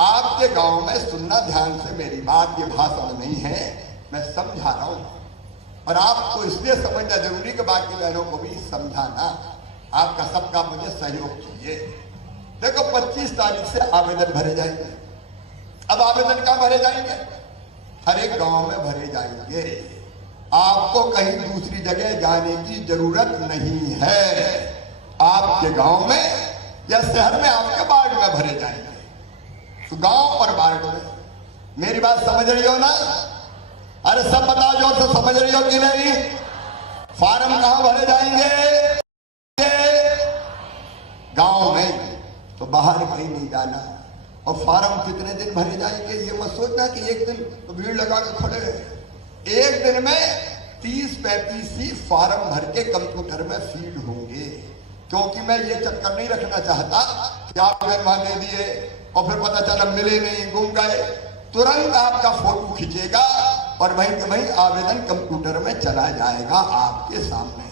आपके गांव में सुनना ध्यान से मेरी बात, ये भाषण नहीं है, मैं समझा रहा हूं और आपको इसलिए समझना जरूरी कि बाकी बहनों को भी समझाना। आपका सबका मुझे सहयोग चाहिए। देखो 25 तारीख से आवेदन भरे जाएंगे। अब आवेदन कहां भरे जाएंगे? हर एक गांव में भरे जाएंगे। आपको कहीं दूसरी जगह जाने की जरूरत नहीं है। आपके गांव में या शहर में आपके वार्ड में भरे जाएंगे। तो गांव और वार्ड में मेरी बात समझ रही हो ना? अरे सब बताओ जोर से, समझ रही हो कि नहीं? फार्म कहां भरे जाएंगे? गांव में, तो बाहर कहीं नहीं जाना। और फार्म कितने दिन भरे जाएंगे ये मत सोचना कि एक दिन तो भीड़ लगा के खड़े हैं। एक दिन में 30-35 ही फार्म भर के कंप्यूटर में फीड होंगे। क्योंकि मैं ये चक्कर नहीं रखना चाहता कि आप वहां दे दिए और फिर पता चला मिले नहीं, गुम गए। तुरंत आपका फोटो खींचेगा और वहीं आवेदन कंप्यूटर में चला जाएगा आपके सामने।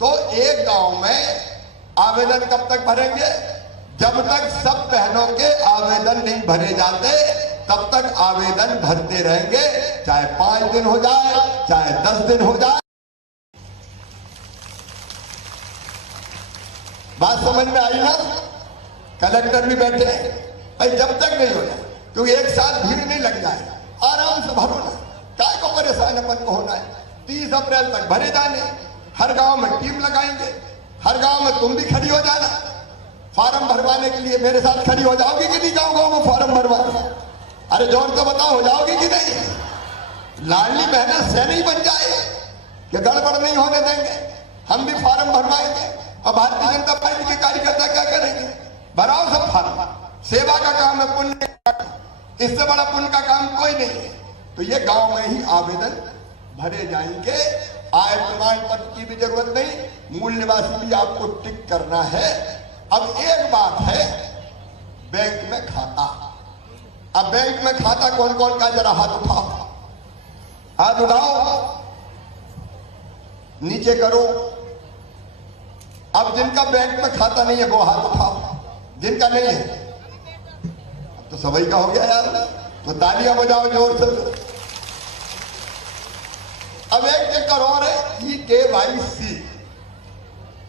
तो एक गांव में आवेदन कब तक भरेंगे? जब तक सब बहनों के आवेदन नहीं भरे जाते तब तक आवेदन भरते रहेंगे, चाहे 5 दिन हो जाए, चाहे 10 दिन हो जाए। बात समझ में आई ना? कलेक्टर भी बैठे भाई, जब तक नहीं हो जाए, क्योंकि एक साथ भीड़ नहीं लग जाए, आराम से भरो ना। काय को परेशान अपन को होना है? 30 अप्रैल तक भरे जाने। हर गांव में टीम लगाएंगे, हर गांव में तुम भी खड़ी हो जाना फार्म भरवाने के लिए। मेरे साथ खड़ी हो जाओगी कि नहीं गांव में फार्म भरवाने? अरे जोर तो बताओ, हो जाओगी कि नहीं? लाडली बहना से नहीं बन जाए कि गड़बड़ नहीं होने देंगे। हम भी फार्म भरवाएंगे। और भारतीय जनता पार्टी के कार्यकर्ता क्या करेंगे? भराओ सब फार्म। सेवा का काम है, पुण्य का। इससे बड़ा पुण्य का काम कोई नहीं है। तो ये गांव में ही आवेदन भरे जाएंगे। आय प्रमाण पत्र की भी जरूरत नहीं, मूल निवासी भी आपको टिक करना है। अब एक बात है, बैंक में खाता। अब बैंक में खाता कौन कौन का? जरा हाथ उठाओ, हाथ उठाओ, नीचे करो। अब जिनका बैंक में खाता नहीं है वो हाथ उठाओ, जिनका नहीं है। अब तो सभी का हो गया यार, तो तालियां बजाओ जोर से। अब एक चक्कर और है, EKYC।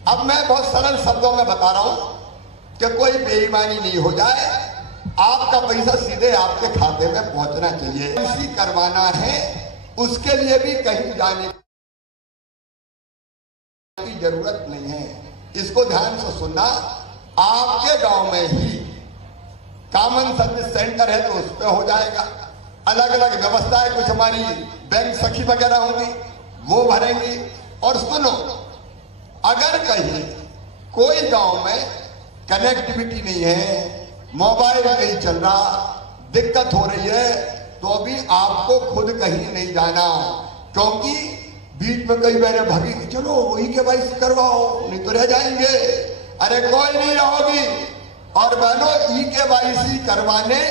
अब मैं बहुत सरल शब्दों में बता रहा हूं कि कोई बेईमानी नहीं हो जाए। आपका पैसा सीधे आपके खाते में पहुंचना चाहिए। इसी करवाना है, उसके लिए भी कहीं जाने की जरूरत नहीं है। इसको ध्यान से सुनना। आपके गांव में ही कॉमन सर्विस सेंटर है तो उस पर हो जाएगा। अलग अलग व्यवस्थाएं कुछ हमारी बैंक सखी वगैरह होंगी, वो भरेंगी। और सुनो, अगर कहीं कोई गांव में कनेक्टिविटी नहीं है, मोबाइल नहीं चल रहा, दिक्कत हो रही है, तो अभी आपको खुद कहीं नहीं जाना। क्योंकि बीच में कई बहनें भागी कि चलो EKYC करवाओ, नहीं तो रह जाएंगे। अरे कोई नहीं रहोगी। और बहनों, EKYC करवाने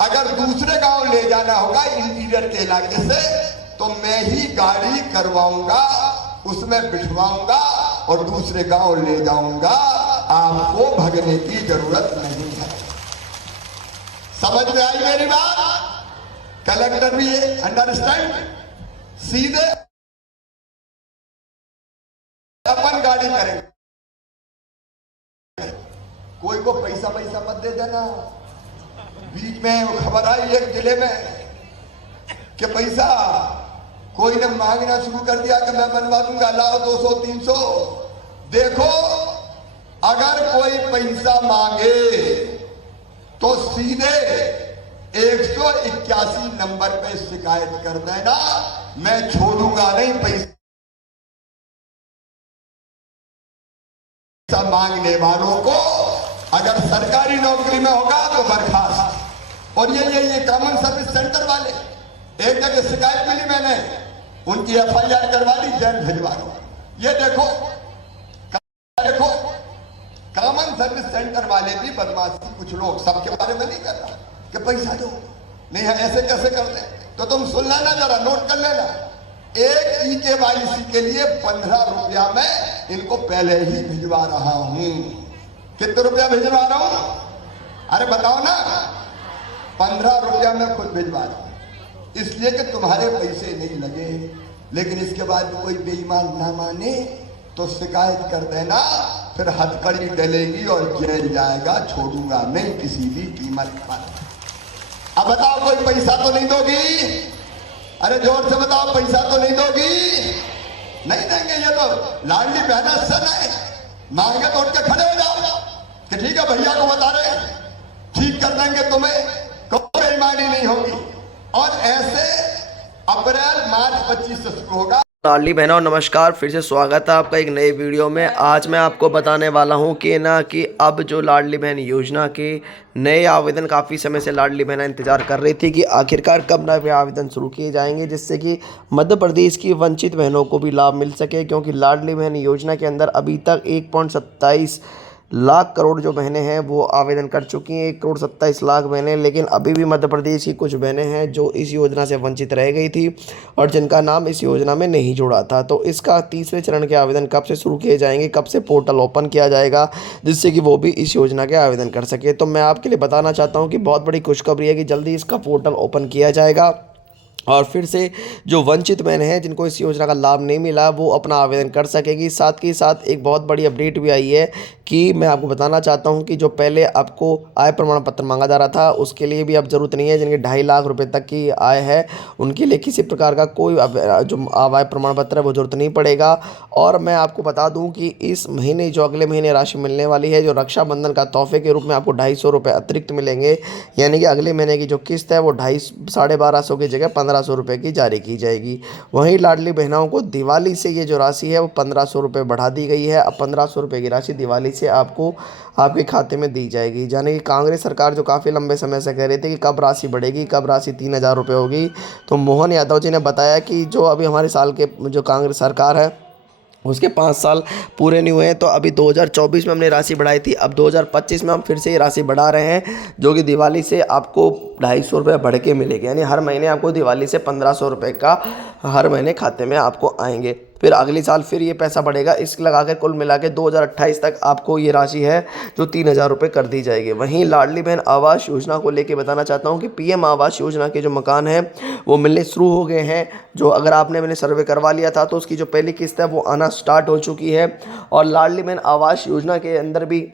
अगर दूसरे गांव ले जाना होगा इंटीरियर के इलाके से, तो मैं ही गाड़ी करवाऊंगा, उसमें बिठवाऊंगा और दूसरे गांव ले जाऊंगा। आपको भगने की जरूरत नहीं है। समझ में आई मेरी बात? कलेक्टर भी अंडरस्टैंड। सीधे अपन गाड़ी करेंगे। कोई को पैसा मत दे देना। बीच में खबर आई एक जिले में कि पैसा कोई ने मांगना शुरू कर दिया कि मैं बनवा दूंगा, लाओ 200-300। देखो, अगर कोई पैसा मांगे तो सीधे 181 नंबर पे शिकायत कर देना। मैं छोड़ूंगा नहीं पैसा मांगने वालों को। अगर सरकारी नौकरी में होगा तो बर्खास्त। और ये कॉमन सर्विस सेंटर वाले, एक जगह शिकायत मिली, मैंने उनकी FIR करवा दी, जेल भिजवा दी। ये देखो कॉमन सर्विस सेंटर वाले भी बदमाशी, कुछ लोग, सबके बारे में नहीं कर रहा कि पैसा दो, नहीं है ऐसे कैसे कर दे। तो तुम सुन लेना, जरा नोट कर लेना। एक EKYC के लिए 15 रुपया में इनको पहले ही भिजवा रहा हूं। कितने रुपया भिजवा रहा हूं? अरे बताओ ना। 15 रुपया मैं खुद भिजवा रहा हूं, इसलिए कि तुम्हारे पैसे नहीं लगे। लेकिन इसके बाद कोई बेईमान ना माने तो शिकायत कर देना, फिर हथकड़ी डलेगी और जेल जाएगा, छोड़ूंगा नहीं किसी भी कीमत पर। अब बताओ कोई पैसा तो नहीं दोगी? अरे जोर से बताओ, पैसा तो नहीं दोगी? नहीं देंगे, ये तो लाडली बहना सन है। मांगे तो उठ के खड़े हो जाओ कि ठीक है भैया को बता रहे, ठीक कर देंगे तुम्हें, कोई बेईमानी नहीं होगी। और ऐसे अप्रैल मार्च 25 से शुरू होगा। लाडली बहनों नमस्कार, फिर से स्वागत है आपका एक नए वीडियो में। आज मैं आपको बताने वाला हूं कि अब जो लाडली बहन योजना के नए आवेदन काफ़ी समय से लाडली बहना इंतज़ार कर रही थी कि आखिरकार कब नए आवेदन शुरू किए जाएंगे, जिससे कि मध्य प्रदेश की वंचित बहनों को भी लाभ मिल सके। क्योंकि लाडली बहन योजना के अंदर अभी तक 1.27 लाख करोड़ जो बहनें हैं वो आवेदन कर चुकी हैं, 1,27,00,000 बहनें। लेकिन अभी भी मध्य प्रदेश की कुछ बहनें हैं जो इस योजना से वंचित रह गई थी और जिनका नाम इस योजना में नहीं जुड़ा था। तो इसका तीसरे चरण के आवेदन कब से शुरू किए जाएंगे, कब से पोर्टल ओपन किया जाएगा, जिससे कि वो भी इस योजना के आवेदन कर सके। तो मैं आपके लिए बताना चाहता हूँ कि बहुत बड़ी खुशखबरी है कि जल्दी इसका पोर्टल ओपन किया जाएगा और फिर से जो वंचित बहनें हैं जिनको इस योजना का लाभ नहीं मिला वो अपना आवेदन कर सकेगी। साथ ही साथ एक बहुत बड़ी अपडेट भी आई है कि मैं आपको बताना चाहता हूं कि जो पहले आपको आय प्रमाण पत्र मांगा जा रहा था उसके लिए भी अब ज़रूरत नहीं है। जिनके 2.5 लाख रुपए तक की आय है उनके लिए किसी प्रकार का कोई जो आय प्रमाण पत्र है वो ज़रूरत नहीं पड़ेगा। और मैं आपको बता दूँ कि इस महीने जो अगले महीने राशि मिलने वाली है, जो रक्षाबंधन का तोहफे के रूप में आपको 250 रुपये अतिरिक्त मिलेंगे। यानी कि अगले महीने की जो किस्त है वो 1250 की जगह 1500 रुपये की जारी की जाएगी। वहीं लाडली बहनों को दिवाली से ये जो राशि है वो 1500 रुपये बढ़ा दी गई है। अब 1500 रुपये की राशि दिवाली से आपको आपके खाते में दी जाएगी। यानी कि कांग्रेस सरकार जो काफ़ी लंबे समय से कह रही थी कि कब राशि बढ़ेगी, कब राशि 3000 रुपये होगी, तो मोहन यादव जी ने बताया कि जो अभी हमारे साल के जो कांग्रेस सरकार है उसके 5 साल पूरे नहीं हुए हैं, तो अभी 2024 में हमने राशि बढ़ाई थी। अब 2025 में हम फिर से ये राशि बढ़ा रहे हैं, जो कि दिवाली से आपको 250 रुपये बढ़ के मिलेंगे। यानी हर महीने आपको दिवाली से 1500 रुपये का हर महीने खाते में आपको आएंगे। फिर अगले साल फिर ये पैसा बढ़ेगा। इसके लगा के कुल मिला के 2028 तक आपको ये राशि है जो 3000 रुपये कर दी जाएगी। वहीं लाडली बहन आवास योजना को लेके बताना चाहता हूँ कि पीएम आवास योजना के जो मकान हैं वो मिलने शुरू हो गए हैं। जो अगर आपने मैंने सर्वे करवा लिया था तो उसकी जो पहली किस्त है वो आना स्टार्ट हो चुकी है। और लाडली बहन आवास योजना के अंदर भी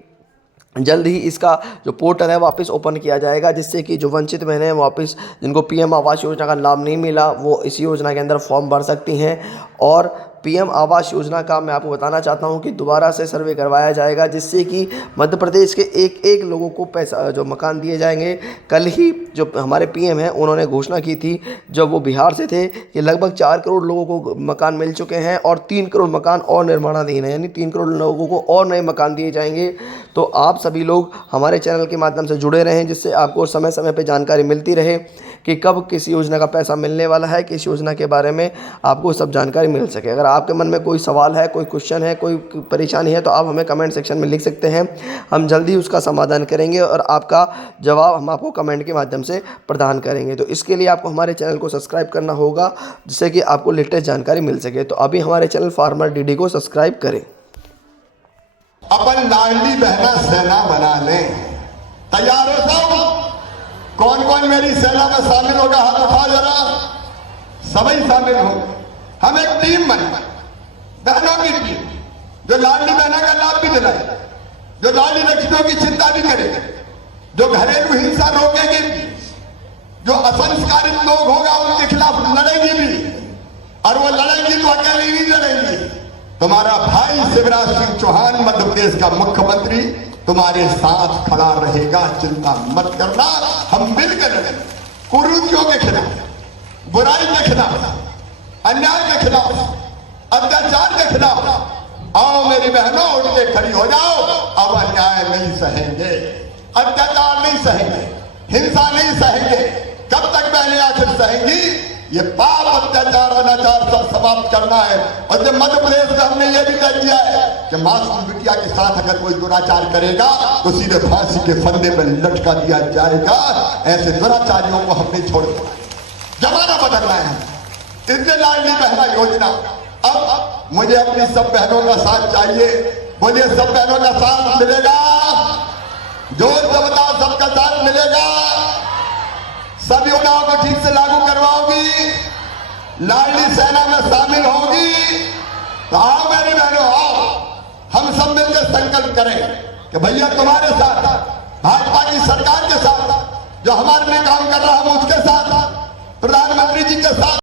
जल्द ही इसका जो पोर्टल है वापस ओपन किया जाएगा, जिससे कि जो वंचित बहनें हैं वापस जिनको पीएम आवास योजना का लाभ नहीं मिला वो इस योजना के अंदर फॉर्म भर सकती हैं। और पीएम आवास योजना का मैं आपको बताना चाहता हूं कि दोबारा से सर्वे करवाया जाएगा, जिससे कि मध्य प्रदेश के एक लोगों को पैसा जो मकान दिए जाएंगे। कल ही जो हमारे पीएम हैं उन्होंने घोषणा की थी जब वो बिहार से थे कि लगभग 4 करोड़ लोगों को मकान मिल चुके हैं और 3 करोड़ मकान और निर्माणाधीन है। यानी 3 करोड़ लोगों को और नए मकान दिए जाएंगे। तो आप सभी लोग हमारे चैनल के माध्यम से जुड़े रहें, जिससे आपको समय समय पर जानकारी मिलती रहे कि कब किस योजना का पैसा मिलने वाला है, किस योजना के बारे में आपको सब जानकारी मिल सके। अगर आपके मन में कोई सवाल है, कोई क्वेश्चन है, कोई परेशानी है तो आप हमें कमेंट सेक्शन में लिख सकते हैं। हम जल्दी उसका समाधान करेंगे और आपका जवाब हम आपको कमेंट के माध्यम से प्रदान करेंगे। तो इसके लिए आपको हमारे चैनल को सब्सक्राइब करना होगा, जिससे कि आपको लेटेस्ट जानकारी मिल सके। तो अभी हमारे चैनल फार्मर डीडी को सब्सक्राइब करें। अपन लाडली बहना सेना बना लें। तैयार हो सब? कौन कौन मेरी सेना में शामिल होगा हाथ उठाओ जरा। सभी शामिल होंगे। हम एक टीम बने, बहनों की टीम, जो लाडली बहना का लाभ भी दिलाए, जो लाडली लक्ष्मियों की चिंता भी करे, जो घरेलू हिंसा रोकेगी, जो असंस्कारित लोग होगा उनके खिलाफ लड़ेगी भी। और वो लड़ेंगी तो अकेली नहीं लड़ेंगी। तुम्हारा भाई शिवराज सिंह चौहान मध्य प्रदेश का मुख्यमंत्री तुम्हारे साथ खड़ा रहेगा, चिंता मत करना। हम मिलकर लड़ेंगे कुरीतियों के खिलाफ, बुराई के खिलाफ, अन्याय के खिलाफ, अत्याचार के खिलाफ। आओ मेरी बहनों, उठ के खड़ी हो जाओ। अब अन्याय नहीं सहेंगे, अत्याचार नहीं सहेंगे, हिंसा नहीं सहेंगे। कब तक बहनें आखिर सहेंगी? ये पाप, अत्याचार, अनाचार सब समाप्त करना है। और जब मध्य प्रदेश में हमने ये भी तय किया है कि मासूम बिटिया के साथ अगर कोई दुराचार करेगा तो सीधे फांसी के फंदे पर लटका दिया जाएगा। ऐसे दुराचारियों को हम नहीं छोड़ेंगे। जमाना बदलना है, इसलिए लाडली बहना योजना। अब मुझे अपनी सब बहनों का साथ चाहिए। बोलिए, सब बहनों का साथ मिलेगा? जोर से बताओ, सबका साथ मिलेगा? सब योजनाओं को ठीक से लागू करवाओगी, लाडली सेना में शामिल होगी, तो आओ मेरी बहनों आओ, हम सब मिलकर संकल्प करें कि भैया तुम्हारे साथ, भाजपा की सरकार के साथ, जो हमारे लिए काम कर रहा है हम उसके साथ, प्रधानमंत्री जी के साथ